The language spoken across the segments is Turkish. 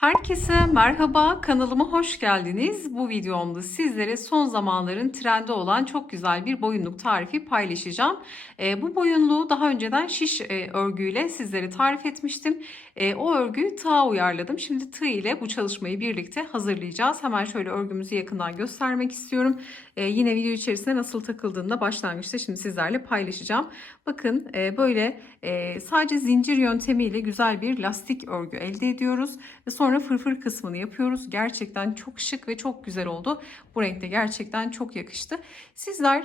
Herkese merhaba, kanalıma hoş geldiniz. Bu videomda sizlere son zamanların trendi olan çok güzel bir boyunluk tarifi paylaşacağım. Bu boyunluğu daha önceden şiş örgüyle sizlere tarif etmiştim. O örgüyü tığa uyarladım. Şimdi tığ ile bu çalışmayı birlikte hazırlayacağız. Hemen şöyle örgümüzü yakından göstermek istiyorum. Yine video içerisinde nasıl takıldığını da başlangıçta şimdi sizlerle paylaşacağım. Bakın böyle sadece zincir yöntemiyle güzel bir lastik örgü elde ediyoruz. Ve sonra fırfır kısmını yapıyoruz. Gerçekten çok şık ve çok güzel oldu. Bu renkte gerçekten çok yakıştı. Sizler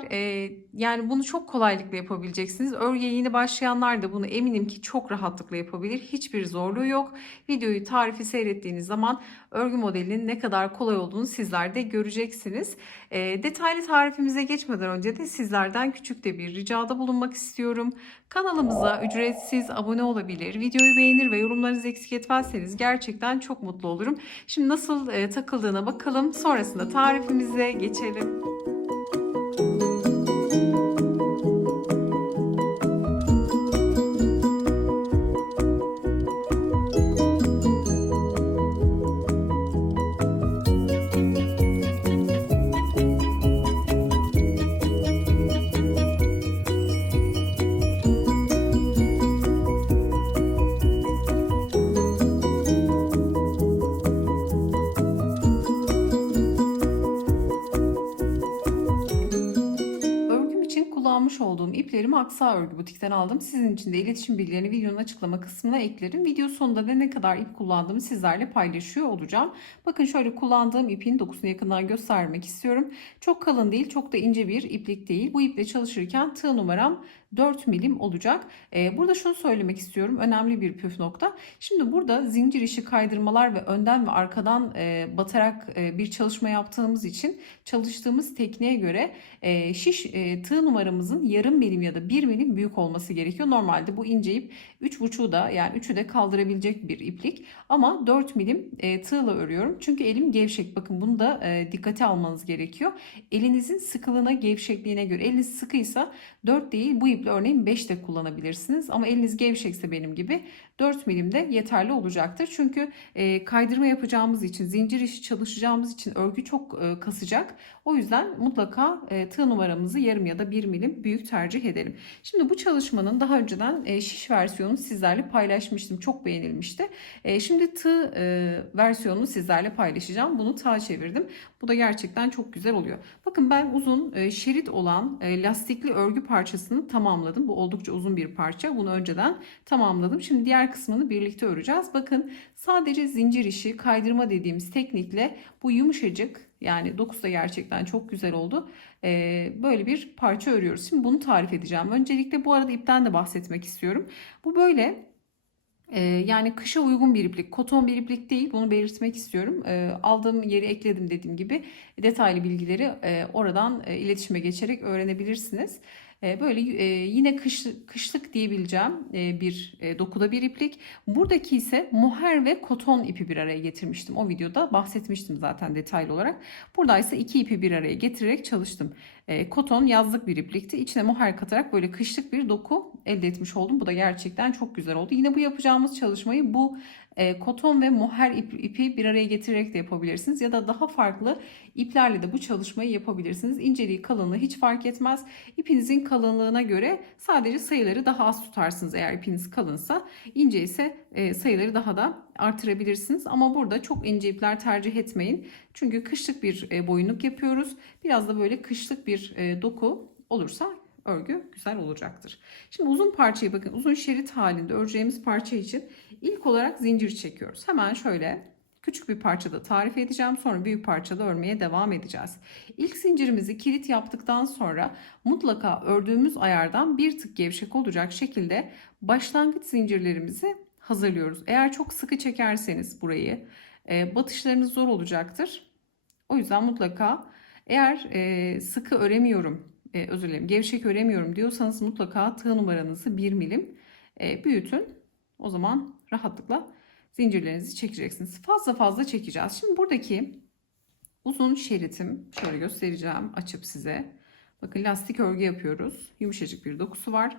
yani bunu çok kolaylıkla yapabileceksiniz. Örgüye yeni başlayanlar da bunu eminim ki çok rahatlıkla yapabilir. Hiçbir zorluğu yok. Videoyu tarifi seyrettiğiniz zaman örgü modelinin ne kadar kolay olduğunu sizler de göreceksiniz. Detaylı tarifimize geçmeden önce de sizlerden küçük de bir ricada bulunmak istiyorum. Kanalımıza ücretsiz abone olabilir, videoyu beğenir ve yorumlarınızı eksik etmezseniz gerçekten çok mutlu olurum. Şimdi nasıl takıldığına bakalım. Sonrasında tarifimize geçelim. Kullanmış olduğum iplerimi Aksa Örgü Butik'ten aldım. Sizin için de iletişim bilgilerini videonun açıklama kısmına eklerim. Video sonunda da ne kadar ip kullandığımı sizlerle paylaşıyor olacağım. Bakın şöyle kullandığım ipin dokusunu yakından göstermek istiyorum. Çok kalın değil, çok da ince bir iplik değil. Bu iple çalışırken tığ numaram 4 milim olacak. Burada şunu söylemek istiyorum. Önemli bir püf nokta. Şimdi burada zincir işi kaydırmalar ve önden ve arkadan batarak bir çalışma yaptığımız için çalıştığımız tekniğe göre şiş tığ numaramızın yarım milim ya da 1 milim büyük olması gerekiyor. Normalde bu ince ip 3,5'u da yani 3'ü de kaldırabilecek bir iplik. Ama 4 milim tığla örüyorum. Çünkü elim gevşek. Bakın bunu da dikkate almanız gerekiyor. Elinizin sıkılığına, gevşekliğine göre. Eliniz sıkıysa 4 değil, bu iple örneğin 5 de kullanabilirsiniz. Ama eliniz gevşekse benim gibi 4 milim de yeterli olacaktır. Çünkü kaydırma yapacağımız için, zincir işi çalışacağımız için örgü çok kasacak. O yüzden mutlaka tığ numaramızı yarım ya da 1 milim büyük tercih edelim. Şimdi bu çalışmanın daha önceden şiş versiyonunu sizlerle paylaşmıştım. Çok beğenilmişti. Şimdi tığ versiyonunu sizlerle paylaşacağım. Bunu tığa çevirdim. Bu da gerçekten çok güzel oluyor. Bakın ben uzun şerit olan lastikli örgü parçasını tamamladım. Bu oldukça uzun bir parça. Bunu önceden tamamladım. Şimdi diğer kısmını birlikte öreceğiz. Bakın sadece zincir işi kaydırma dediğimiz teknikle bu yumuşacık, yani dokusu da gerçekten çok güzel oldu. Böyle bir parça örüyoruz. Şimdi bunu tarif edeceğim. Öncelikle bu arada ipten de bahsetmek istiyorum. Bu böyle yani kışa uygun bir iplik, koton bir iplik değil. Bunu belirtmek istiyorum. Aldığım yeri ekledim dediğim gibi. Detaylı bilgileri oradan iletişime geçerek öğrenebilirsiniz. Böyle yine kışlık diyebileceğim bir dokuda bir iplik. Buradaki ise moher ve koton ipi bir araya getirmiştim. O videoda bahsetmiştim zaten detaylı olarak. Burada ise iki ipi bir araya getirerek çalıştım. Koton yazlık bir iplikti. İçine moher katarak böyle kışlık bir doku elde etmiş oldum. Bu da gerçekten çok güzel oldu. Yine bu yapacağımız çalışmayı bu koton ve moher ipi bir araya getirerek de yapabilirsiniz. Ya da daha farklı iplerle de bu çalışmayı yapabilirsiniz. İnceliği, kalınlığı hiç fark etmez. İpinizin kalınlığına göre sadece sayıları daha az tutarsınız eğer ipiniz kalınsa. İnce ise sayıları daha da artırabilirsiniz. Ama burada çok ince ipler tercih etmeyin. Çünkü kışlık bir boyunluk yapıyoruz. Biraz da böyle kışlık bir doku olursa örgü güzel olacaktır. Şimdi uzun parçayı bakın, uzun şerit halinde öreceğimiz parça için ilk olarak zincir çekiyoruz. Hemen şöyle küçük bir parçada tarif edeceğim. Sonra büyük parçada örmeye devam edeceğiz. İlk zincirimizi kilit yaptıktan sonra mutlaka ördüğümüz ayardan bir tık gevşek olacak şekilde başlangıç zincirlerimizi hazırlıyoruz. Eğer çok sıkı çekerseniz burayı batışlarınız zor olacaktır. O yüzden mutlaka eğer sıkı öremiyorum, özür dilerim, gevşek öremiyorum diyorsanız mutlaka tığ numaranızı 1 milim büyütün. O zaman rahatlıkla zincirlerinizi çekeceksiniz. Fazla fazla çekeceğiz. Şimdi buradaki uzun şeritim şöyle göstereceğim açıp size. Bakın lastik örgü yapıyoruz. Yumuşacık bir dokusu var.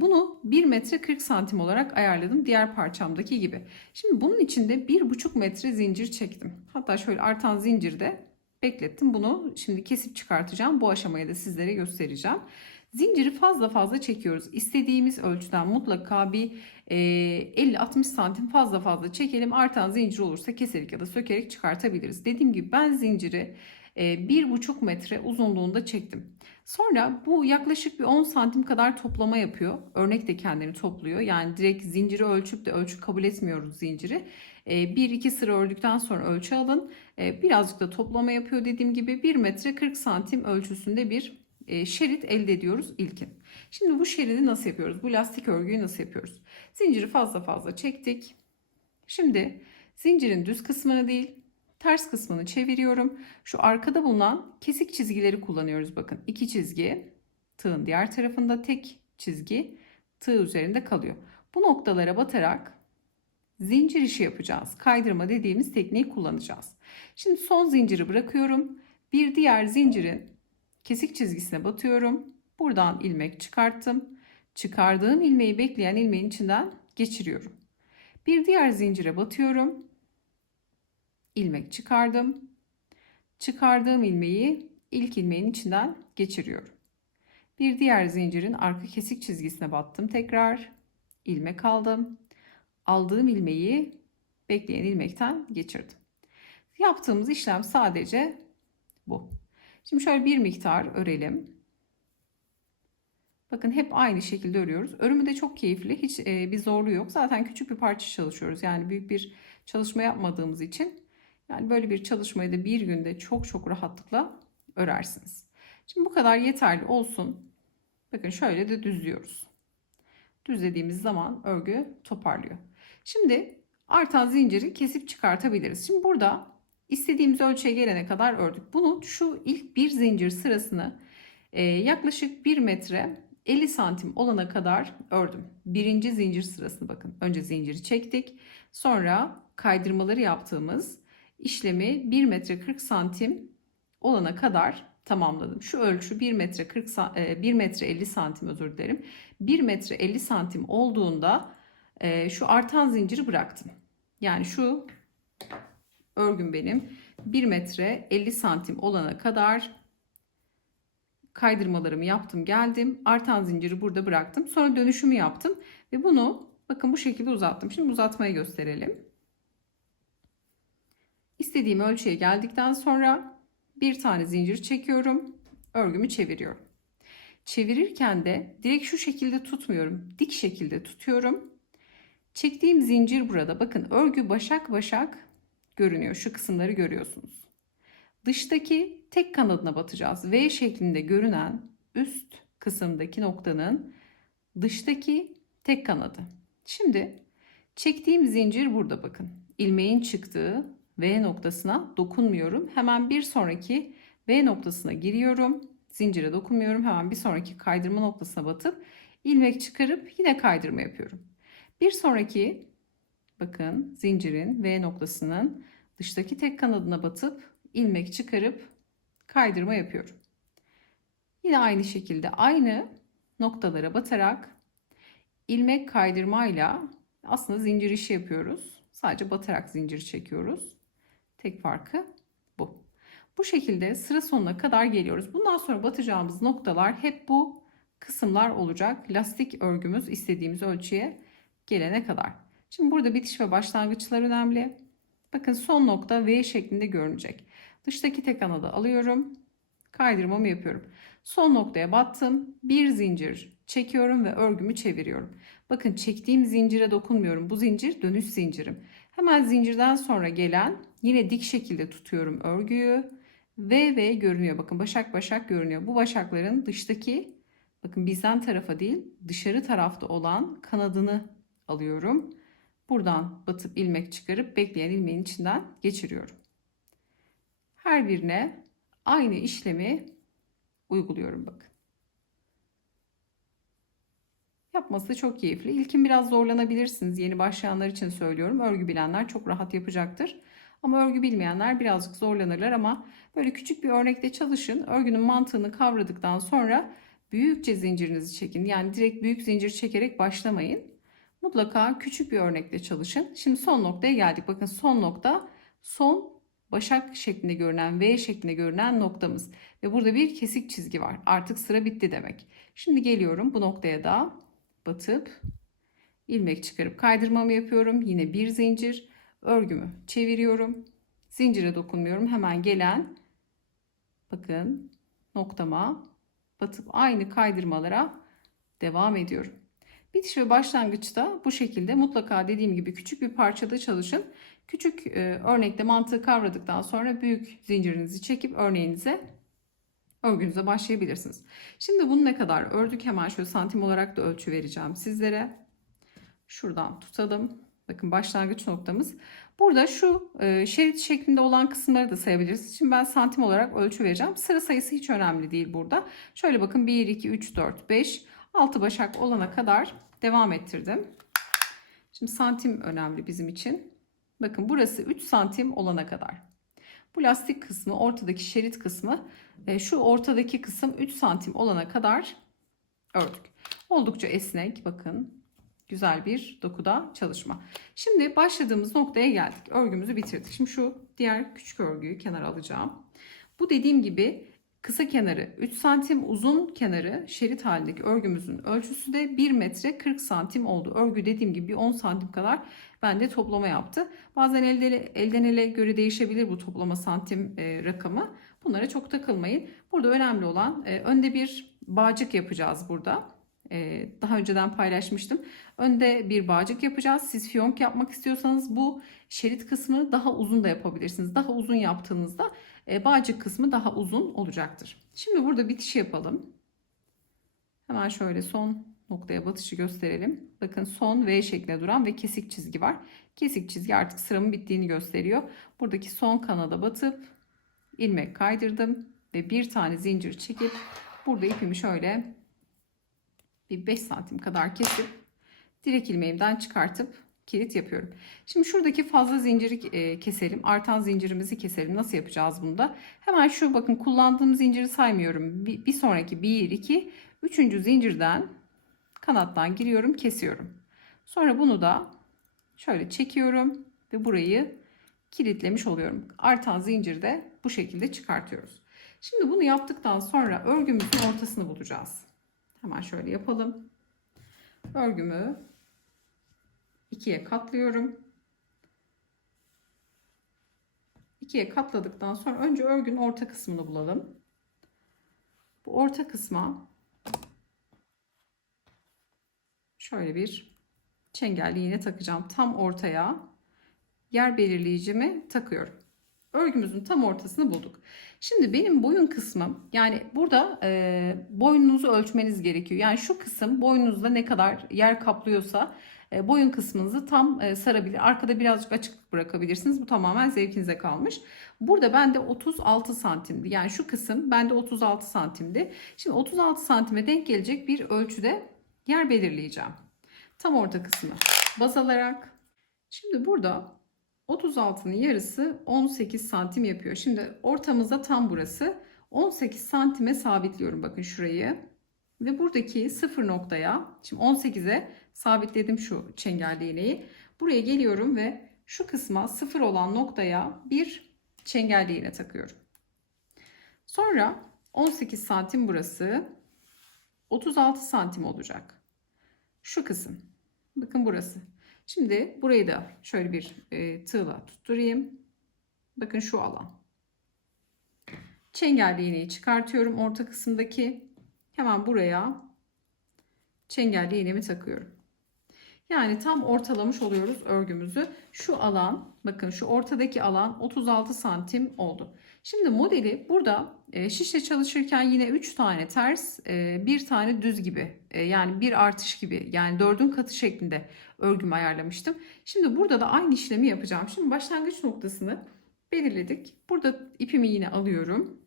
Bunu 1 metre 40 santim olarak ayarladım diğer parçamdaki gibi. Şimdi bunun içinde 1,5 metre zincir çektim. Hatta şöyle artan zinciri de beklettim. Bunu şimdi kesip çıkartacağım. Bu aşamayı da sizlere göstereceğim. Zinciri fazla fazla çekiyoruz. İstediğimiz ölçüden mutlaka bir 50-60 santim fazla çekelim. Artan zincir olursa keserek ya da sökerek çıkartabiliriz. Dediğim gibi ben zinciri 1,5 metre uzunluğunda çektim. Sonra bu yaklaşık bir 10 santim kadar toplama yapıyor. Örnek de kendini topluyor. Yani direkt zinciri ölçüp de ölçü kabul etmiyoruz zinciri. 1-2 sıra ördükten sonra ölçü alın. Birazcık da toplama yapıyor dediğim gibi 1 metre 40 santim ölçüsünde bir şerit elde ediyoruz ilkin. Şimdi bu şeridi nasıl yapıyoruz? Bu lastik örgüyü nasıl yapıyoruz? Zinciri fazla çektik. Şimdi zincirin düz kısmını değil, ters kısmını çeviriyorum. Şu arkada bulunan kesik çizgileri kullanıyoruz. Bakın 2 çizgi tığın diğer tarafında, tek çizgi tığ üzerinde kalıyor. Bu noktalara batarak zincir işi yapacağız. Kaydırma dediğimiz tekniği kullanacağız. Şimdi son zinciri bırakıyorum. Bir diğer zincirin kesik çizgisine batıyorum. Buradan ilmek çıkarttım. Çıkardığım ilmeği bekleyen ilmeğin içinden geçiriyorum. Bir diğer zincire batıyorum. İlmek çıkardım. Çıkardığım ilmeği ilk ilmeğin içinden geçiriyorum. Bir diğer zincirin arka kesik çizgisine battım tekrar. İlmek aldım. Aldığım ilmeği bekleyen ilmekten geçirdim. Yaptığımız işlem sadece bu. Şimdi şöyle bir miktar örelim. Bakın hep aynı şekilde örüyoruz. Örümü de çok keyifli. Hiç bir zorluğu yok. Zaten küçük bir parça çalışıyoruz. Yani büyük bir çalışma yapmadığımız için. Yani böyle bir çalışmayı da bir günde çok rahatlıkla örersiniz. Şimdi bu kadar yeterli olsun. Bakın şöyle de düzlüyoruz. Düzlediğimiz zaman örgü toparlıyor. Şimdi artan zinciri kesip çıkartabiliriz. Şimdi burada istediğimiz ölçüye gelene kadar ördük. Bunu şu ilk bir zincir sırasını yaklaşık 1 metre 50 santim olana kadar ördüm. Birinci zincir sırasını bakın. Önce zinciri çektik. Sonra kaydırmaları yaptığımız işlemi 1 metre 40 santim olana kadar tamamladım. Şu ölçü 1 metre 1 metre 50 santim, özür dilerim. 1 metre 50 santim olduğunda şu artan zinciri bıraktım. Yani şu örgüm benim 1 metre 50 santim olana kadar kaydırmalarımı yaptım, geldim. Artan zinciri burada bıraktım. Sonra dönüşümü yaptım ve bunu bakın bu şekilde uzattım. Şimdi uzatmayı gösterelim. İstediğim ölçüye geldikten sonra bir tane zincir çekiyorum. Örgümü çeviriyorum. Çevirirken de direkt şu şekilde tutmuyorum. Dik şekilde tutuyorum. Çektiğim zincir burada. Bakın örgü başak görünüyor. Şu kısımları görüyorsunuz. Dıştaki tek kanadına batacağız. V şeklinde görünen üst kısımdaki noktanın dıştaki tek kanadı. Şimdi çektiğim zincir burada bakın. İlmeğin çıktığı V noktasına dokunmuyorum. Hemen bir sonraki V noktasına giriyorum. Zincire dokunmuyorum. Hemen bir sonraki kaydırma noktasına batıp ilmek çıkarıp yine kaydırma yapıyorum. Bir sonraki bakın zincirin V noktasının dıştaki tek kanadına batıp ilmek çıkarıp kaydırma yapıyorum. Yine aynı şekilde aynı noktalara batarak ilmek kaydırmayla aslında zincir işi yapıyoruz. Sadece batarak zincir çekiyoruz. Tek farkı bu. Bu şekilde sıra sonuna kadar geliyoruz. Bundan sonra batacağımız noktalar hep bu kısımlar olacak. Lastik örgümüz istediğimiz ölçüye gelene kadar. Şimdi burada bitiş ve başlangıçlar önemli. Bakın son nokta V şeklinde görünecek. Dıştaki tek kanadı alıyorum. Kaydırmamı yapıyorum. Son noktaya battım. Bir zincir çekiyorum ve örgümü çeviriyorum. Bakın çektiğim zincire dokunmuyorum. Bu zincir dönüş zincirim. Hemen zincirden sonra gelen yine dik şekilde tutuyorum örgüyü. V görünüyor. Bakın başak görünüyor. Bu başakların dıştaki, bakın bizden tarafa değil dışarı tarafta olan kanadını alıyorum. Buradan batıp ilmek çıkarıp bekleyen ilmeğin içinden geçiriyorum. Her birine aynı işlemi uyguluyorum bakın. Yapması çok keyifli. İlkin biraz zorlanabilirsiniz. Yeni başlayanlar için söylüyorum. Örgü bilenler çok rahat yapacaktır. Ama örgü bilmeyenler birazcık zorlanırlar ama böyle küçük bir örnekte çalışın. Örgünün mantığını kavradıktan sonra Büyükçe zincirinizi çekin. Yani direkt büyük zincir çekerek başlamayın. Mutlaka küçük bir örnekle çalışın. Şimdi son noktaya geldik. Bakın son nokta, son başak şeklinde görünen, V şeklinde görünen noktamız. Ve burada bir kesik çizgi var. Artık sıra bitti demek. Şimdi geliyorum bu noktaya da batıp ilmek çıkarıp kaydırmamı yapıyorum. Yine bir zincir, örgümü çeviriyorum. Zincire dokunmuyorum. Hemen gelen, bakın, noktama batıp aynı kaydırmalara devam ediyorum. Bitiş ve başlangıçta bu şekilde mutlaka dediğim gibi küçük bir parçada çalışın. Küçük örnekte mantığı kavradıktan sonra büyük zincirinizi çekip örgünüze başlayabilirsiniz. Şimdi bunu ne kadar ördük, hemen şöyle santim olarak da ölçü vereceğim sizlere. Şuradan tutalım. Bakın başlangıç noktamız. Burada şu şerit şeklinde olan kısımları da sayabiliriz. Şimdi ben santim olarak ölçü vereceğim. Sıra sayısı hiç önemli değil burada. Şöyle bakın 1, 2, 3, 4, 5, 6 başak olana kadar devam ettirdim. Şimdi santim önemli bizim için. Bakın burası 3 santim olana kadar. Bu lastik kısmı, ortadaki şerit kısmı, şu ortadaki kısım 3 santim olana kadar ördük. Oldukça esnek, bakın. Güzel bir dokuda çalışma. Şimdi başladığımız noktaya geldik. Örgümüzü bitirdik. Şimdi şu diğer küçük örgüyü kenara alacağım. Bu dediğim gibi kısa kenarı 3 santim, uzun kenarı şerit halindeki örgümüzün ölçüsü de 1 metre 40 santim oldu. Örgü dediğim gibi 10 santim kadar bende toplama yaptı. Bazen elden ele göre değişebilir bu toplama santim rakamı. Bunlara çok takılmayın. Burada önemli olan önde bir bağcık yapacağız burada. Daha önceden paylaşmıştım. Önde bir bağcık yapacağız. Siz fiyonk yapmak istiyorsanız bu şerit kısmını daha uzun da yapabilirsiniz. Daha uzun yaptığınızda bağcık kısmı daha uzun olacaktır. Şimdi burada bitiş yapalım. Hemen şöyle son noktaya batışı gösterelim. Bakın son V şeklinde duran ve kesik çizgi var. Kesik çizgi artık sıramın bittiğini gösteriyor. Buradaki son kanada batıp ilmek kaydırdım ve bir tane zincir çekip burada ipimi şöyle bir 5 santim kadar kesip direk ilmeğimden çıkartıp kilit yapıyorum. Şimdi şuradaki fazla zinciri keselim. Artan zincirimizi keselim. Nasıl yapacağız bunu da? Hemen şu bakın kullandığım zinciri saymıyorum. Bir sonraki 1, 2, 3. zincirden kanattan giriyorum, kesiyorum. Sonra bunu da şöyle çekiyorum ve burayı kilitlemiş oluyorum. Artan zinciri de bu şekilde çıkartıyoruz. Şimdi bunu yaptıktan sonra örgümüzün ortasını bulacağız. Hemen şöyle yapalım. Örgümü ikiye katlıyorum. İkiye katladıktan sonra önce örgünün orta kısmını bulalım. Bu orta kısma şöyle bir çengelli iğne takacağım. Tam ortaya yer belirleyicimi takıyorum. Örgümüzün tam ortasını bulduk. Şimdi benim boyun kısmım, yani burada boynunuzu ölçmeniz gerekiyor. Yani şu kısım boynunuzda ne kadar yer kaplıyorsa boyun kısmınızı tam sarabilir. Arkada birazcık açık bırakabilirsiniz. Bu tamamen zevkinize kalmış. Burada bende 36 santimdi. Yani şu kısım bende 36 santimdi. Şimdi 36 santime denk gelecek bir ölçüde yer belirleyeceğim. Tam orta kısmı baz alarak. Şimdi burada 36'nın yarısı 18 santim yapıyor. Şimdi ortamızda tam burası. 18 santime sabitliyorum bakın şurayı. Ve buradaki sıfır noktaya, şimdi 18'e sabitledim şu çengelli iğneyi. Buraya geliyorum ve şu kısma sıfır olan noktaya bir çengelli iğne takıyorum. Sonra 18 santim burası, 36 santim olacak. Şu kısım. Bakın burası. Şimdi burayı da şöyle bir tığla tutturayım. Bakın şu alan. Çengelli iğneyi çıkartıyorum orta kısımdaki. Hemen buraya çengelli iğnemi takıyorum. Yani tam ortalamış oluyoruz örgümüzü. Şu alan, bakın şu ortadaki alan 36 santim oldu. Şimdi modeli burada şişle çalışırken yine 3 tane ters, bir tane düz gibi, yani bir artış gibi, yani 4'ün katı şeklinde örgümü ayarlamıştım. Şimdi burada da aynı işlemi yapacağım. Şimdi başlangıç noktasını belirledik. Burada ipimi yine alıyorum.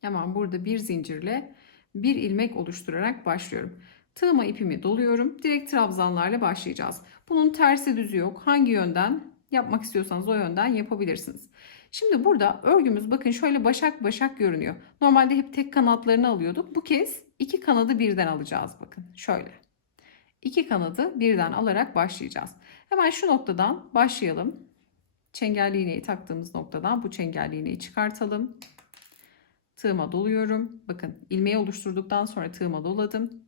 Hemen burada bir zincirle bir ilmek oluşturarak başlıyorum. Tığıma ipimi doluyorum. Direkt trabzanlarla başlayacağız. Bunun tersi düzü yok. Hangi yönden yapmak istiyorsanız o yönden yapabilirsiniz. Şimdi burada örgümüz bakın şöyle başak başak görünüyor. Normalde hep tek kanatlarını alıyorduk. Bu kez İki kanadı birden alacağız bakın. Şöyle. İki kanadı birden alarak başlayacağız. Hemen şu noktadan başlayalım. Çengelli iğneyi taktığımız noktadan bu çengelli iğneyi çıkartalım. Tığıma doluyorum. Bakın ilmeği oluşturduktan sonra tığıma doladım.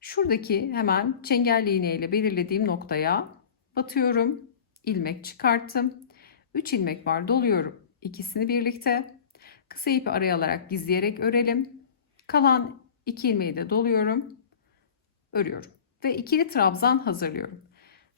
Şuradaki hemen çengelli iğne ile belirlediğim noktaya batıyorum. İlmek çıkarttım. 3 ilmek var, doluyorum. İkisini birlikte. Kısa ipi araya alarak gizleyerek örelim. Kalan 2 ilmeği de doluyorum. Örüyorum. Ve ikili trabzan hazırlıyorum.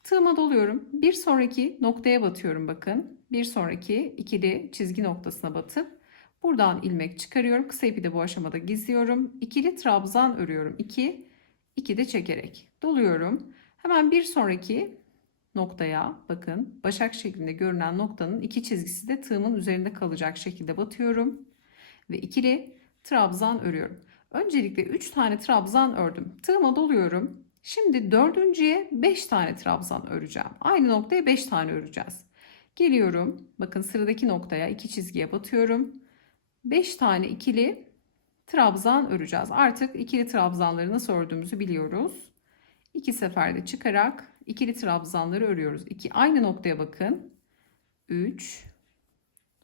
Tığıma doluyorum. Bir sonraki noktaya batıyorum bakın. Bir sonraki ikili çizgi noktasına batıp buradan ilmek çıkarıyorum. Kısa ipi de bu aşamada gizliyorum. İkili trabzan örüyorum. 2, 2 de çekerek doluyorum. Hemen bir sonraki noktaya bakın. Başak şeklinde görünen noktanın iki çizgisi de tığımın üzerinde kalacak şekilde batıyorum ve ikili trabzan örüyorum. Öncelikle 3 tane trabzan ördüm. Tığıma doluyorum. Şimdi dördüncüye 5 tane trabzan öreceğim. Aynı noktaya 5 tane öreceğiz. Geliyorum. Bakın sıradaki noktaya iki çizgiye batıyorum. 5 tane ikili trabzan öreceğiz. Artık ikili trabzanları nasıl ördüğümüzü biliyoruz. İki seferde çıkarak ikili trabzanları örüyoruz. İki aynı noktaya bakın. 3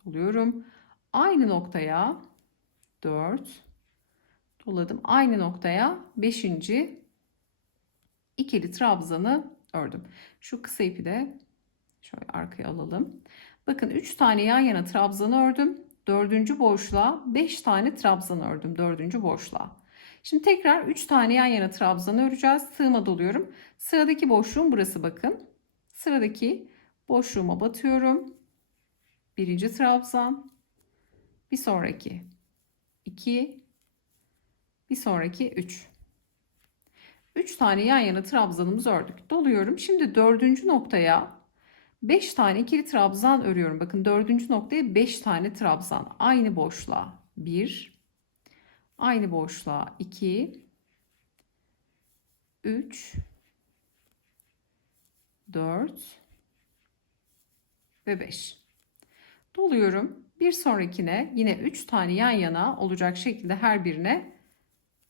doluyorum. Aynı noktaya 4 doladım. Aynı noktaya 5. ikili trabzanı ördüm. Şu kısa ipi de şöyle arkaya alalım. Bakın 3 tane yan yana trabzanı ördüm. Dördüncü boşluğa 5 tane trabzan ördüm. Dördüncü boşluğa. Şimdi tekrar 3 tane yan yana trabzanı öreceğiz. Tığıma doluyorum. Sıradaki boşluğum burası bakın. Sıradaki boşluğuma batıyorum. Birinci trabzan. Bir sonraki 2. Bir sonraki 3. 3 tane yan yana trabzanımızı ördük. Doluyorum. Şimdi dördüncü noktaya 5 tane ikili trabzan örüyorum. Bakın dördüncü noktaya 5 tane trabzan. Aynı boşluğa 1. Aynı boşluğa 2. 3. 4. Ve 5. Doluyorum. Bir sonrakine yine 3 tane yan yana olacak şekilde her birine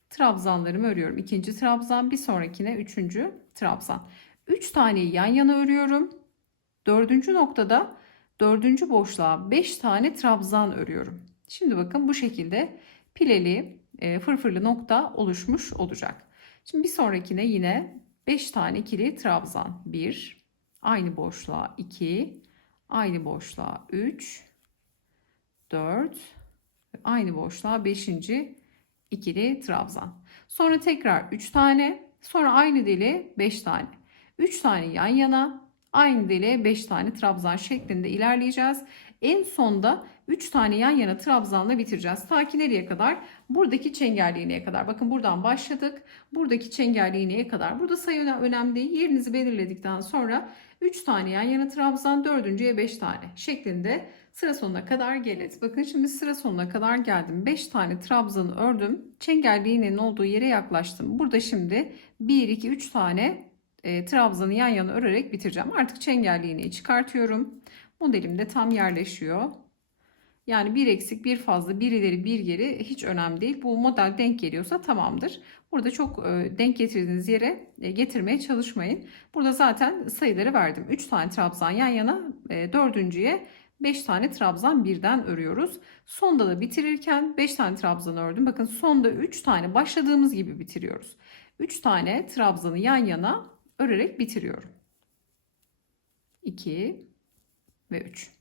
trabzanlarımı örüyorum. İkinci trabzan, bir sonrakine üçüncü trabzan. 3 taneyi yan yana örüyorum. Dördüncü noktada dördüncü boşluğa 5 tane trabzan örüyorum. Şimdi bakın bu şekilde pileli fırfırlı nokta oluşmuş olacak. Şimdi bir sonrakine yine 5 tane ikili trabzan. 1, aynı boşluğa 2, aynı boşluğa 3, 4, aynı boşluğa 5. ikili trabzan. Sonra tekrar 3 tane, sonra aynı deli 5 tane. 3 tane yan yana, aynı deli 5 tane trabzan şeklinde ilerleyeceğiz. En sonda 3 tane yan yana trabzanla bitireceğiz. Ta ki nereye kadar? Buradaki çengelli iğneye kadar. Bakın buradan başladık. Buradaki çengelli iğneye kadar. Burada sayı önemli değil. Yerinizi belirledikten sonra 3 tane yan yana trabzan, dördüncüye 5 tane şeklinde sıra sonuna kadar gelin. Bakın şimdi sıra sonuna kadar geldim. 5 tane trabzanı ördüm. Çengelli iğnenin olduğu yere yaklaştım. Burada şimdi 1, 2, 3 tane trabzanı yan yana örerek bitireceğim. Artık çengelli iğneyi çıkartıyorum. Modelim de tam yerleşiyor. Yani bir eksik bir fazla bir ileri bir geri hiç önemli değil. Bu model denk geliyorsa tamamdır. Burada çok denk getirdiğiniz yere getirmeye çalışmayın. Burada zaten sayıları verdim. 3 tane trabzan yan yana, dördüncüye 5 tane trabzan birden örüyoruz. Sonda da bitirirken 5 tane trabzan ördüm. Bakın sonda 3 tane başladığımız gibi bitiriyoruz. 3 tane trabzanı yan yana örerek bitiriyorum. 2 ve 3.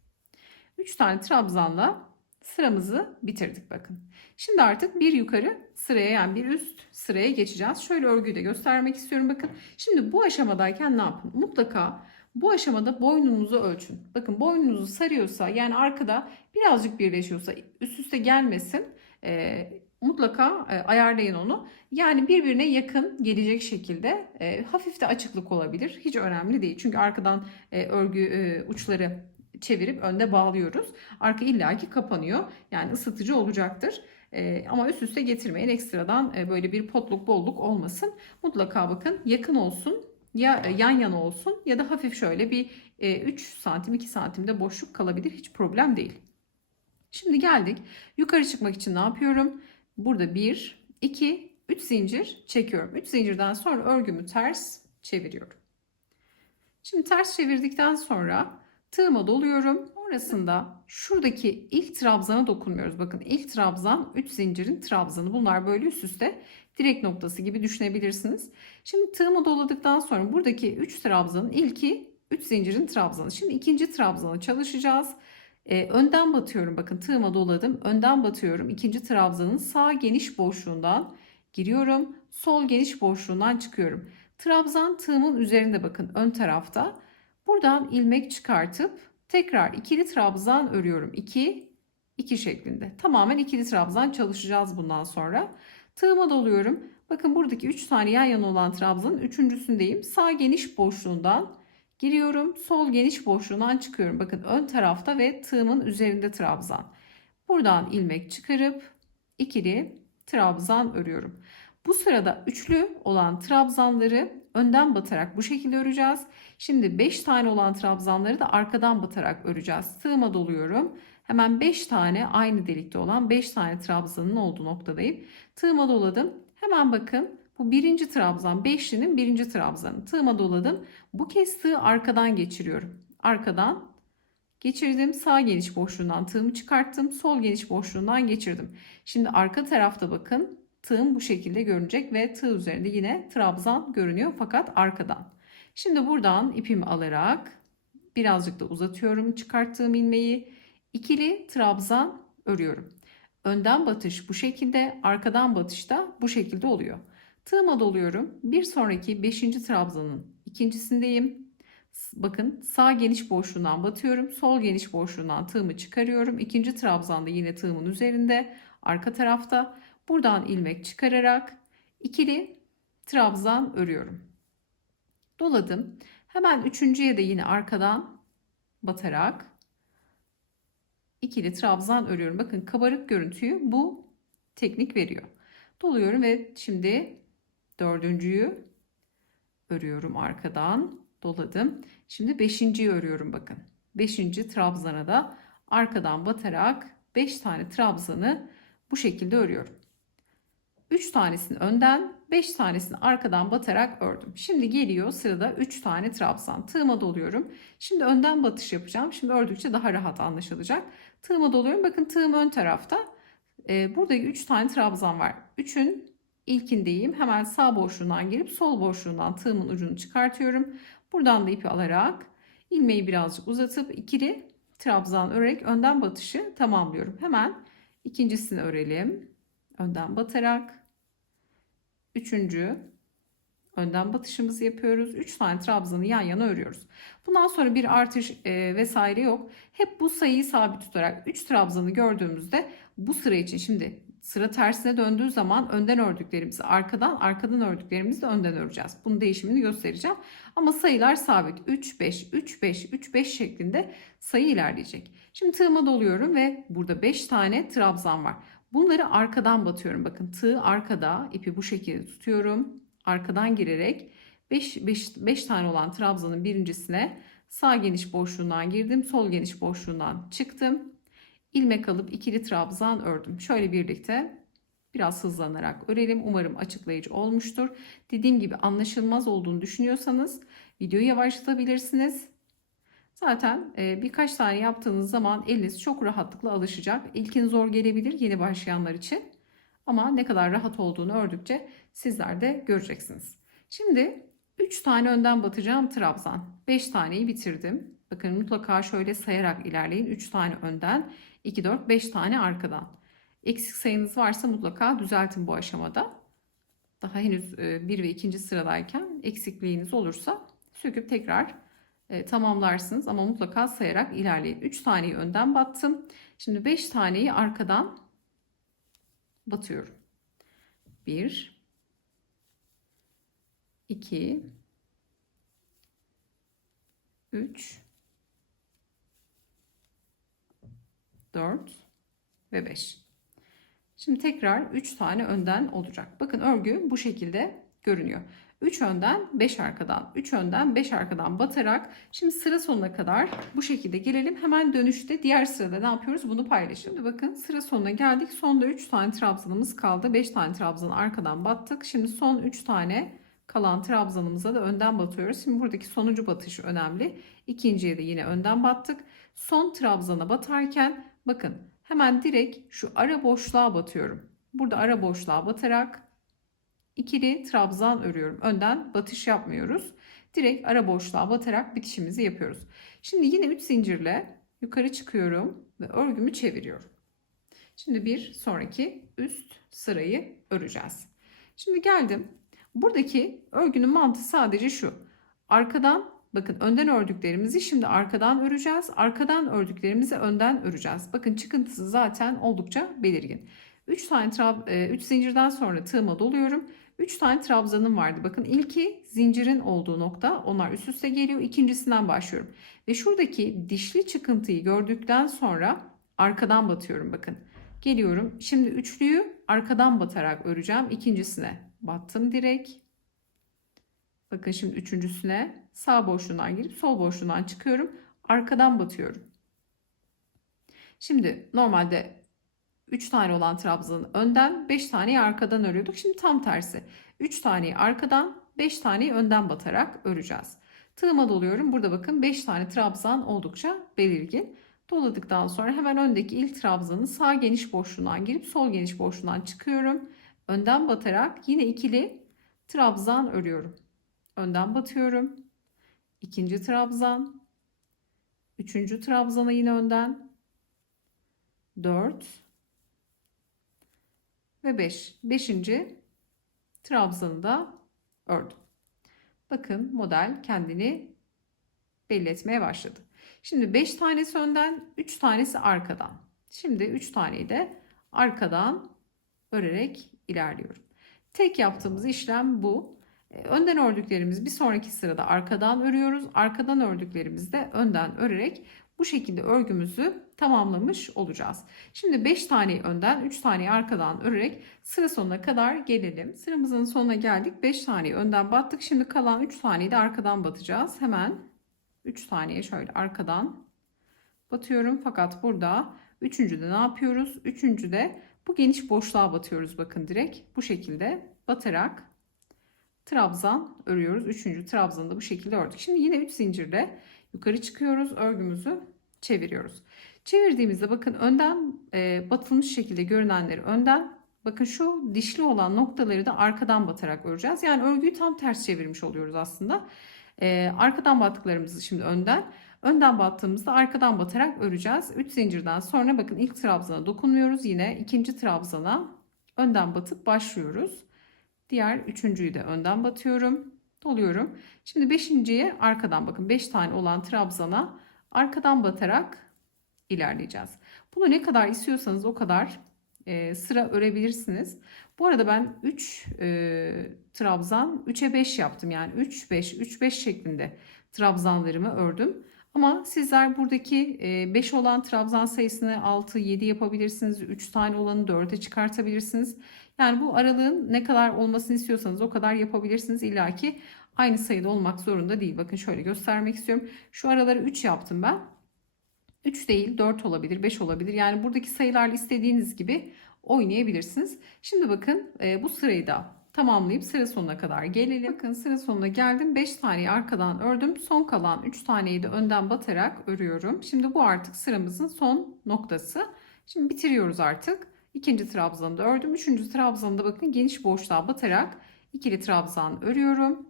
3 tane trabzanla sıramızı bitirdik bakın. Şimdi artık bir yukarı sıraya, yani bir üst sıraya geçeceğiz. Şöyle örgüyü de göstermek istiyorum bakın. Şimdi bu aşamadayken ne yapın? Mutlaka bu aşamada boynunuzu ölçün. Bakın boynunuzu sarıyorsa, yani arkada birazcık birleşiyorsa, üst üste gelmesin. Mutlaka ayarlayın onu. Yani birbirine yakın gelecek şekilde, hafif de açıklık olabilir. Hiç önemli değil. Çünkü arkadan örgü uçları çevirip önde bağlıyoruz. Arka illaki kapanıyor. Yani ısıtıcı olacaktır. Ama üst üste getirmeyin. Ekstradan böyle bir potluk bolluk olmasın. Mutlaka bakın yakın olsun. Ya yan yana olsun ya da hafif şöyle bir 3 santim 2 santimde boşluk kalabilir. Hiç problem değil. Şimdi geldik. Yukarı çıkmak için ne yapıyorum? Burada 1, 2, 3 zincir çekiyorum. 3 zincirden sonra örgümü ters çeviriyorum. Şimdi ters çevirdikten sonra tığıma doluyorum. Sonrasında şuradaki ilk trabzana dokunmuyoruz. Bakın ilk trabzan 3 zincirin trabzanı. Bunlar böyle üst üste direk noktası gibi düşünebilirsiniz. Şimdi tığımı doladıktan sonra buradaki 3 trabzanın ilki 3 zincirin trabzanı. Şimdi ikinci trabzanı çalışacağız. Önden batıyorum. Bakın tığıma doladım. Önden batıyorum. İkinci trabzanın sağ geniş boşluğundan giriyorum. Sol geniş boşluğundan çıkıyorum. Trabzan tığımın üzerinde bakın ön tarafta. Buradan ilmek çıkartıp tekrar ikili trabzan örüyorum. 2 2 şeklinde. Tamamen ikili trabzan çalışacağız bundan sonra. Tığıma doluyorum. Bakın buradaki 3 tane yan yana olan trabzanın üçüncüsündeyim. Sağ geniş boşluğundan giriyorum. Sol geniş boşluğundan çıkıyorum. Bakın ön tarafta ve tığımın üzerinde trabzan. Buradan ilmek çıkarıp ikili trabzan örüyorum. Bu sırada üçlü olan trabzanları önden batarak bu şekilde öreceğiz. Şimdi 5 tane olan trabzanları da arkadan batarak öreceğiz. Tığıma doluyorum. Hemen 5 tane aynı delikte olan 5 tane trabzanın olduğu noktadayım. Tığıma doladım. Hemen bakın bu birinci trabzan, beşlinin birinci trabzanı. Tığıma doladım. Bu kez tığı arkadan geçiriyorum. Arkadan geçirdim. Sağ geniş boşluğundan tığımı çıkarttım. Sol geniş boşluğundan geçirdim. Şimdi arka tarafta bakın tığım bu şekilde görünecek ve tığ üzerinde yine trabzan görünüyor fakat arkadan. Şimdi buradan ipimi alarak birazcık da uzatıyorum çıkarttığım ilmeği. İkili trabzan örüyorum. Önden batış bu şekilde, arkadan batış da bu şekilde oluyor. Tığıma doluyorum. Bir sonraki 5. trabzanın ikincisindeyim. Bakın sağ geniş boşluğundan batıyorum. Sol geniş boşluğundan tığımı çıkarıyorum. İkinci trabzanda yine tığımın üzerinde. Arka tarafta. Buradan ilmek çıkararak ikili trabzan örüyorum. Doladım. Hemen üçüncüye de yine arkadan batarak ikili trabzan örüyorum. Bakın kabarık görüntüyü bu teknik veriyor. Doluyorum ve şimdi dördüncüyü örüyorum arkadan. Doladım. Şimdi beşinciyi örüyorum bakın. Beşinci trabzana da arkadan batarak 5 tane trabzanı bu şekilde örüyorum. 3 tanesini önden, 5 tanesini arkadan batarak ördüm. Şimdi geliyor sırada 3 tane trabzan. Tığıma doluyorum. Şimdi önden batış yapacağım. Şimdi ördükçe daha rahat anlaşılacak. Tığıma doluyorum. Bakın tığım ön tarafta. Burada 3 tane trabzan var. 3'ün ilkindeyim. Hemen sağ boşluğundan girip sol boşluğundan tığımın ucunu çıkartıyorum. Buradan da ipi alarak ilmeği birazcık uzatıp ikili trabzan örerek önden batışı tamamlıyorum. Hemen ikincisini örelim. Önden batarak. Üçüncü önden batışımızı yapıyoruz. 3 tane trabzanı yan yana örüyoruz. Bundan sonra bir artış vesaire yok. Hep bu sayıyı sabit tutarak 3 trabzanı gördüğümüzde bu sıra için şimdi sıra tersine döndüğü zaman önden ördüklerimizi arkadan ördüklerimizi de önden öreceğiz. Bunun değişimini göstereceğim. Ama sayılar sabit. 3 5 3 5 3 5 şeklinde sayı ilerleyecek. Şimdi tığıma doluyorum ve burada 5 tane trabzan var. Bunları arkadan batıyorum. Bakın tığ arkada, ipi bu şekilde tutuyorum. Arkadan girerek 5 tane olan trabzanın birincisine sağ geniş boşluğundan girdim. Sol geniş boşluğundan çıktım. İlmek alıp ikili trabzan ördüm. Şöyle birlikte biraz hızlanarak örelim. Umarım açıklayıcı olmuştur. Dediğim gibi anlaşılmaz olduğunu düşünüyorsanız videoyu yavaşlatabilirsiniz. Zaten birkaç tane yaptığınız zaman eliniz çok rahatlıkla alışacak. İlkin zor gelebilir yeni başlayanlar için. Ama ne kadar rahat olduğunu ördükçe sizler de göreceksiniz. Şimdi 3 tane önden batacağım trabzan. 5 taneyi bitirdim. Bakın mutlaka şöyle sayarak ilerleyin. 3 tane önden, 2, 4, 5 tane arkadan. Eksik sayınız varsa mutlaka düzeltin bu aşamada. Daha henüz 1 ve 2. sıradayken eksikliğiniz olursa söküp tekrar tamamlarsınız ama mutlaka sayarak ilerleyin. 3 taneyi önden battım. Şimdi 5 taneyi arkadan batıyorum. 1 2 3 4 ve 5. Şimdi tekrar 3 tane önden olacak. Bakın örgü bu şekilde görünüyor. 3 önden 5 arkadan, 3 önden 5 arkadan batarak şimdi sıra sonuna kadar bu şekilde gelelim. Hemen dönüşte diğer sırada ne yapıyoruz bunu paylaşalım. Şimdi bakın sıra sonuna geldik. Sonda 3 tane trabzanımız kaldı. 5 tane trabzanı arkadan battık. Şimdi son 3 tane kalan trabzanımıza da önden batıyoruz. Şimdi buradaki sonuncu batış önemli. İkinciye de yine önden battık. Son trabzana batarken bakın hemen direkt şu ara boşluğa batıyorum. Burada ara boşluğa batarak ikili trabzan örüyorum. Önden batış yapmıyoruz. Direkt ara boşluğa batarak bitişimizi yapıyoruz. Şimdi yine 3 zincirle yukarı çıkıyorum ve örgümü çeviriyorum. Şimdi bir sonraki üst sırayı öreceğiz. Şimdi geldim. Buradaki örgünün mantığı sadece şu. Arkadan bakın önden ördüklerimizi şimdi arkadan öreceğiz. Arkadan ördüklerimizi önden öreceğiz. Bakın çıkıntısı zaten oldukça belirgin. 3 zincirden sonra tığıma doluyorum. 3 tane trabzanım vardı. Bakın ilki zincirin olduğu nokta. Onlar üst üste geliyor. İkincisinden başlıyorum. Ve şuradaki dişli çıkıntıyı gördükten sonra arkadan batıyorum bakın. Geliyorum. Şimdi üçlüyü arkadan batarak öreceğim. İkincisine battım direkt. Bakın şimdi üçüncüsüne sağ boşluğundan girip sol boşluğundan çıkıyorum. Arkadan batıyorum. Şimdi normalde 3 tane olan trabzanı önden 5 taneyi arkadan örüyorduk. Şimdi tam tersi. 3 taneyi arkadan 5 taneyi önden batarak öreceğiz. Tığıma doluyorum. Burada bakın 5 tane trabzan oldukça belirgin. Doladıktan sonra hemen öndeki ilk trabzanın sağ geniş boşluğundan girip sol geniş boşluğundan çıkıyorum. Önden batarak yine ikili trabzan örüyorum. Önden batıyorum. İkinci trabzan. Üçüncü trabzana yine önden. 4 ve 5. Beşinci trabzanı da ördüm. Bakın model kendini belli etmeye başladı. Şimdi 5 tanesi önden, 3 tanesi arkadan. Şimdi 3 taneyi de arkadan örerek ilerliyorum. Tek yaptığımız işlem bu. Önden ördüklerimizi bir sonraki sırada arkadan örüyoruz. Arkadan ördüklerimizi de önden örerek bu şekilde örgümüzü tamamlamış olacağız. Şimdi 5 taneyi önden 3 taneyi arkadan örerek sıra sonuna kadar gelelim. Sıramızın sonuna geldik. 5 taneyi önden battık. Şimdi kalan 3 taneyi de arkadan batacağız. Hemen 3 taneye şöyle arkadan batıyorum. Fakat burada üçüncüde ne yapıyoruz? Üçüncüde bu geniş boşluğa batıyoruz. Bakın direkt bu şekilde batarak trabzan örüyoruz. Üçüncü trabzanı da bu şekilde ördük. Şimdi yine 3 zincirle yukarı çıkıyoruz. Örgümüzü çeviriyoruz. Çevirdiğimizde bakın önden batılmış şekilde görünenleri önden, bakın şu dişli olan noktaları da arkadan batarak öreceğiz. Yani örgüyü tam ters çevirmiş oluyoruz aslında. Arkadan battıklarımızı şimdi önden. Önden battığımızda arkadan batarak öreceğiz. 3 zincirden sonra bakın ilk trabzana dokunmuyoruz. Yine ikinci trabzana önden batıp başlıyoruz. Diğer üçüncüyü de önden batıyorum. Doluyorum. Şimdi beşinciye arkadan bakın 5 tane olan trabzana arkadan batarak ilerleyeceğiz. Bunu ne kadar istiyorsanız o kadar sıra örebilirsiniz. Bu arada ben 3 trabzan 3'e 5 yaptım. Yani 3 5 3 5 şeklinde trabzanlarımı ördüm. Ama sizler buradaki 5 olan trabzan sayısını 6 7 yapabilirsiniz. 3 tane olanı 4'e çıkartabilirsiniz. Yani bu aralığın ne kadar olmasını istiyorsanız o kadar yapabilirsiniz. İlla ki aynı sayıda olmak zorunda değil. Bakın şöyle göstermek istiyorum. Şu araları 3 yaptım ben. 3 değil 4 olabilir, 5 olabilir. Yani buradaki sayılarla istediğiniz gibi oynayabilirsiniz. Şimdi bakın bu sırayı da tamamlayıp sıra sonuna kadar gelelim. Bakın sıra sonuna geldim. 5 taneyi arkadan ördüm. Son kalan 3 taneyi de önden batarak örüyorum. Şimdi bu artık sıramızın son noktası. Şimdi bitiriyoruz artık. İkinci trabzanı da ördüm. Üçüncü trabzanı da bakın geniş boşluğa batarak ikili trabzan örüyorum.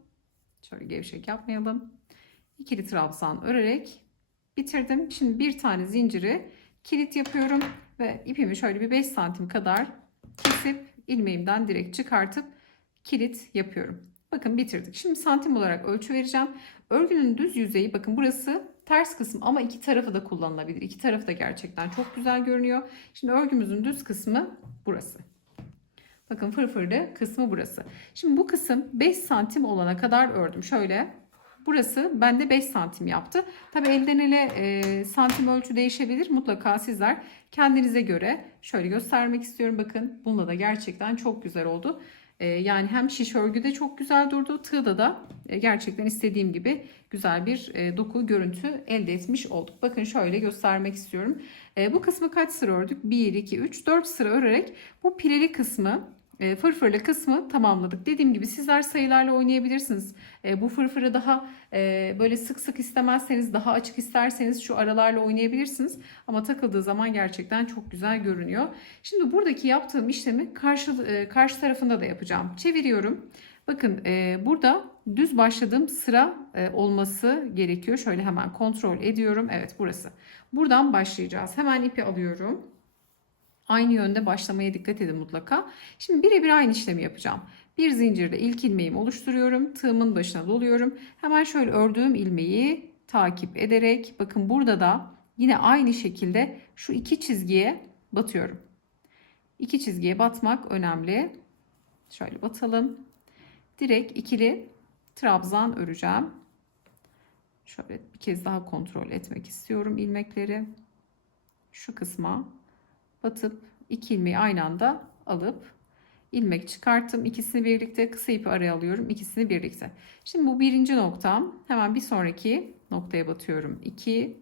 Şöyle gevşek yapmayalım. İkili trabzan örerek bitirdim. Şimdi bir tane zinciri kilit yapıyorum ve ipimi şöyle bir 5 santim kadar kesip ilmeğimden direkt çıkartıp kilit yapıyorum. Bakın bitirdik. Şimdi santim olarak ölçü vereceğim. Örgünün düz yüzeyi bakın burası ters kısım ama iki tarafı da kullanılabilir. İki tarafı da gerçekten çok güzel görünüyor. Şimdi örgümüzün düz kısmı burası. Bakın fırfırlı kısmı burası. Şimdi bu kısım 5 santim olana kadar ördüm. Şöyle burası bende 5 santim yaptı. Tabi elden ele santim ölçü değişebilir. Mutlaka sizler kendinize göre şöyle göstermek istiyorum. Bakın bunda da gerçekten çok güzel oldu. Yani hem şiş örgüde çok güzel durdu. Tığda da gerçekten istediğim gibi güzel bir doku görüntü elde etmiş olduk. Bakın şöyle göstermek istiyorum. Bu kısmı kaç sıra ördük? 1, 2, 3, 4 sıra örerek bu pileli kısmı, fırfırlı kısmı tamamladık. Dediğim gibi sizler sayılarla oynayabilirsiniz. Bu fırfırı daha böyle sık sık istemezseniz, daha açık isterseniz şu aralarla oynayabilirsiniz. Ama takıldığı zaman gerçekten çok güzel görünüyor. Şimdi buradaki yaptığım işlemi karşı tarafında da yapacağım. Çeviriyorum. Bakın burada düz başladığım sıra olması gerekiyor. Şöyle hemen kontrol ediyorum. Evet, burası. Buradan başlayacağız. Hemen ipi alıyorum. Aynı yönde başlamaya dikkat edin mutlaka. Şimdi birebir aynı işlemi yapacağım. Bir zincirle ilk ilmeğimi oluşturuyorum. Tığımın başına doluyorum. Hemen şöyle ördüğüm ilmeği takip ederek, bakın burada da yine aynı şekilde şu iki çizgiye batıyorum. İki çizgiye batmak önemli. Şöyle batalım. Direkt ikili trabzan öreceğim. Şöyle bir kez daha kontrol etmek istiyorum ilmekleri. Şu kısma batıp iki ilmeği aynı anda alıp ilmek çıkarttım. İkisini birlikte, kısa ipi araya alıyorum. İkisini birlikte. Şimdi bu birinci noktam. Hemen bir sonraki noktaya batıyorum. 2.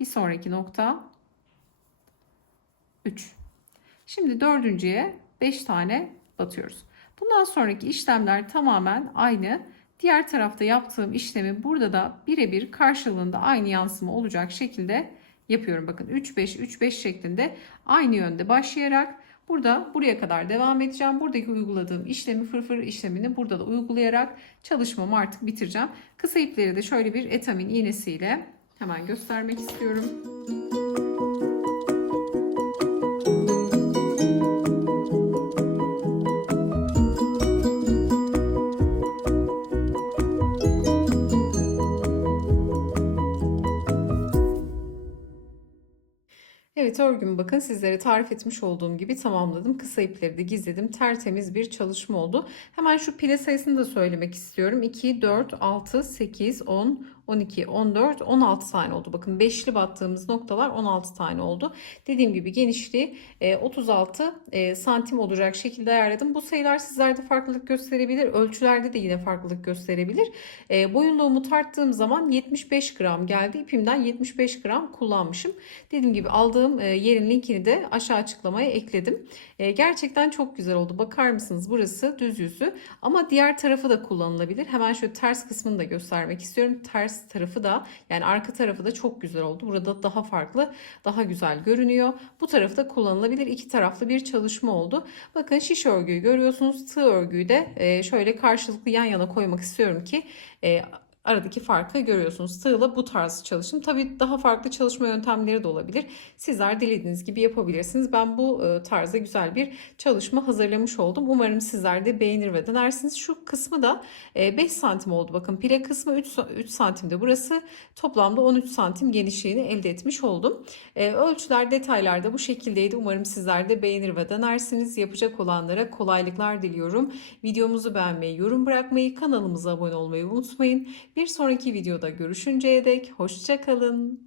Bir sonraki nokta 3. Şimdi dördüncüye 5 tane batıyoruz. Bundan sonraki işlemler tamamen aynı. Diğer tarafta yaptığım işlemi burada da birebir karşılığında aynı yansıma olacak şekilde yapıyorum. Bakın 3-5 3-5 şeklinde aynı yönde başlayarak burada buraya kadar devam edeceğim. Buradaki uyguladığım işlemi, fırfır işlemini burada da uygulayarak çalışmamı artık bitireceğim. Kısa ipleri de şöyle bir etamin iğnesiyle hemen göstermek istiyorum. Evet, örgümü bakın sizlere tarif etmiş olduğum gibi tamamladım. Kısa ipleri de gizledim. Tertemiz bir çalışma oldu. Hemen şu pile sayısını da söylemek istiyorum. 2, 4, 6, 8, 10, 12, 14, 16 tane oldu. Bakın beşli battığımız noktalar 16 tane oldu. Dediğim gibi genişliği 36 santim olacak şekilde ayarladım. Bu sayılar sizlerde farklılık gösterebilir. Ölçülerde de yine farklılık gösterebilir. Boyunluğumu tarttığım zaman 75 gram geldi. İpimden 75 gram kullanmışım. Dediğim gibi aldığım yerin linkini de aşağı açıklamaya ekledim. Gerçekten çok güzel oldu. Bakar mısınız? Burası düz yüzü ama diğer tarafı da kullanılabilir. Hemen şöyle ters kısmını da göstermek istiyorum. Ters tarafı da, yani arka tarafı da çok güzel oldu. Burada daha farklı, daha güzel görünüyor. Bu tarafı da kullanılabilir. İki taraflı bir çalışma oldu. Bakın şiş örgüyü görüyorsunuz. Tığ örgüyü de şöyle karşılıklı yan yana koymak istiyorum ki aradaki farkı görüyorsunuz. Tığla bu tarz çalışım. Tabii daha farklı çalışma yöntemleri de olabilir. Sizler dilediğiniz gibi yapabilirsiniz. Ben bu tarzda güzel bir çalışma hazırlamış oldum. Umarım sizler de beğenir ve denersiniz. Şu kısmı da 5 santim oldu. Bakın pile kısmı 3 santimde burası. Toplamda 13 santim genişliğini elde etmiş oldum. Ölçüler, detaylar da bu şekildeydi. Umarım sizler de beğenir ve denersiniz. Yapacak olanlara kolaylıklar diliyorum. Videomuzu beğenmeyi, yorum bırakmayı, kanalımıza abone olmayı unutmayın. Bir sonraki videoda görüşünceye dek hoşça kalın.